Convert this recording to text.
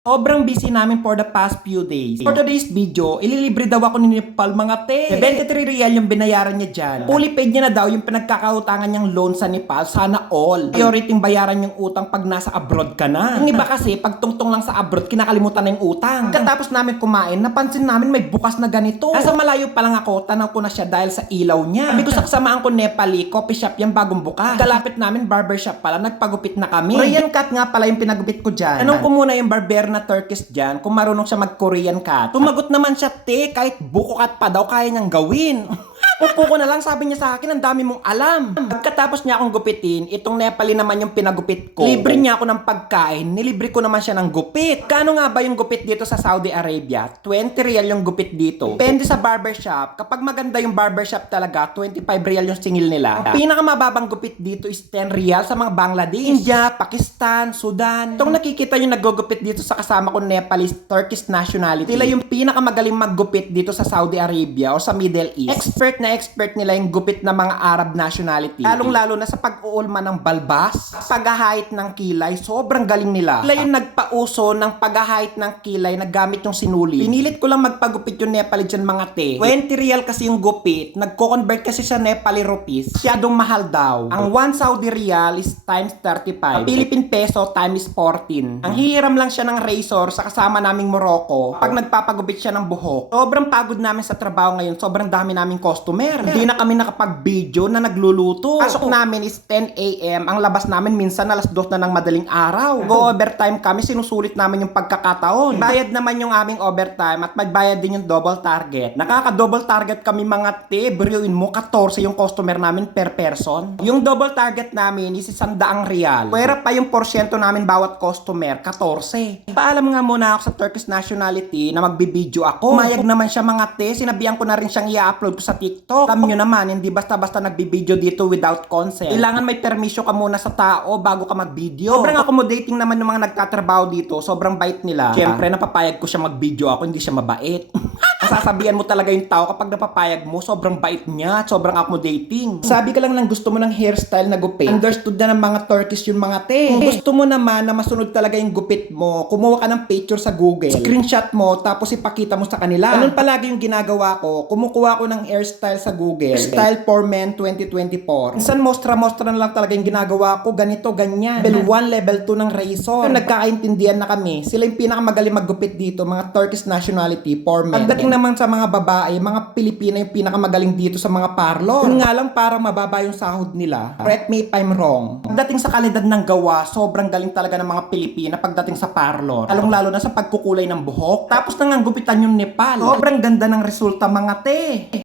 Sobrang busy namin for the past few days. For today's video, ililibre daw ako ni Nepal mga te. 23 real yung binayaran niya dyan. Fully paid niya na daw yung pinagkakautangan niyang loan sa Nepal. Sana all. Priority bayaran yung utang pag nasa abroad ka na. Yung iba kasi, pag tungtong lang sa abroad, kinakalimutan na yung utang. Pagkatapos namin kumain, napansin namin may bukas na ganito. Nasa malayo pa lang ako, tanaw ko na siya dahil sa ilaw niya. Sabi ko sa kasamaan ko Nepali, coffee shop yung bagong bukas. Kalapit namin, barbershop pala, nagpagupit na kami. Korean cut nga pala yung pinagupit ko dyan. Tanong ko muna yung barber na Turkish dyan kung marunong siya mag-Korean cut. Tumagot naman siya, te, kahit buko cut pa daw kaya niyang gawin. Upo ko na lang, sabi niya sa akin, ang dami mong alam. Pagkatapos niya akong gupitin, itong Nepali naman yung pinagupit ko. Libre niya ako ng pagkain, nilibre ko naman siya ng gupit. Kano nga ba yung gupit dito sa Saudi Arabia? 20 real yung gupit dito. Depende sa barbershop. Kapag maganda yung barbershop talaga, 25 real yung singil nila. Ang pinakamababang gupit dito is 10 real sa mga Bangladesh, India, Pakistan, Sudan. Itong nakikita yung nagugupit dito sa kasama ko Nepalese, Turkish nationality. Sila yung pinakamagaling maggupit dito sa Saudi Arabia o sa Middle East. Expert nila yung gupit ng mga Arab nationality. Lalong-lalo na sa pag-uulma ng balbas, paghahait ng kilay, sobrang galing nila. Sila yung nagpauso ng paghahait ng kilay na gamit yung sinuli. Pinilit ko lang magpagupit yung Nepali dyan mga te. 20 real kasi yung gupit, nagko-convert kasi sa Nepali rupees. Masyadong mahal daw. Ang 1 Saudi real is times 35. Ang Philippine peso times 14. Ang hihiram lang siya ng razor sa kasama naming Morocco pag nagpapagupit siya ng buhok. Sobrang pagod namin sa trabaho ngayon, sobrang dami naming customer. Hindi na kami nakapag-video na nagluluto. Pasok namin is 10 AM. Ang labas namin minsan alas 2 na ng madaling araw. Go overtime kami, sinusulit namin yung pagkakataon. Bayad naman yung aming overtime at magbayad din yung double target. Nakaka-double target kami mga te. Beriuin mo, 14 yung customer namin per person. Yung double target namin is 100 real. Pwera pa yung porsyento namin bawat customer, 14. Paalam nga muna ako sa Turkish nationality na magbibideo ako. Mayag naman siya mga te. Sinabihan ko na rin siyang i-upload ko sa TikTok. Alam nyo naman, hindi basta-basta nagbibideo dito without consent. Kailangan may permisyo ka muna sa tao bago ka mag-video. Sobrang accommodating naman ng mga nagtatrabaho dito. Sobrang bait nila. Siyempre, napapayag ko siya mag-video ako, hindi siya mabait. Masasabihan mo talaga yung tao kapag napapayag mo, sobrang bait niya, sobrang accommodating. Sabi ka lang ng gusto mo ng hairstyle na gupit. Understood na ng mga Turkish yung mga te. Kung gusto mo naman na masunod talaga yung gupit mo, kumuha ka ng picture sa Google, screenshot mo, tapos ipakita mo sa kanila. Ganun palagi yung ginagawa ko. Kumukuha ko ng hairstyle sa Google. Style for Men 2024. Minsan mostra-mostra na lang talaga yung ginagawa ko. Ganito, ganyan. Level 1, level 2 ng razor. Nagkakaintindihan na kami. Sila yung pinakamagaling maggupit dito, mga Turkish nationality for men. Pagdating naman sa mga babae, mga Pilipina yung pinakamagaling dito sa mga parlor. Yun nga lang para mababa yung sahod nila. Correct me if I'm wrong. Pagdating sa kalidad ng gawa, sobrang galing talaga ng mga Pilipina pagdating sa parlor. Lalong-lalo na sa pagkukulay ng buhok. Tapos nang gupitan yung Nepal. Sobrang ganda ng resulta mga te.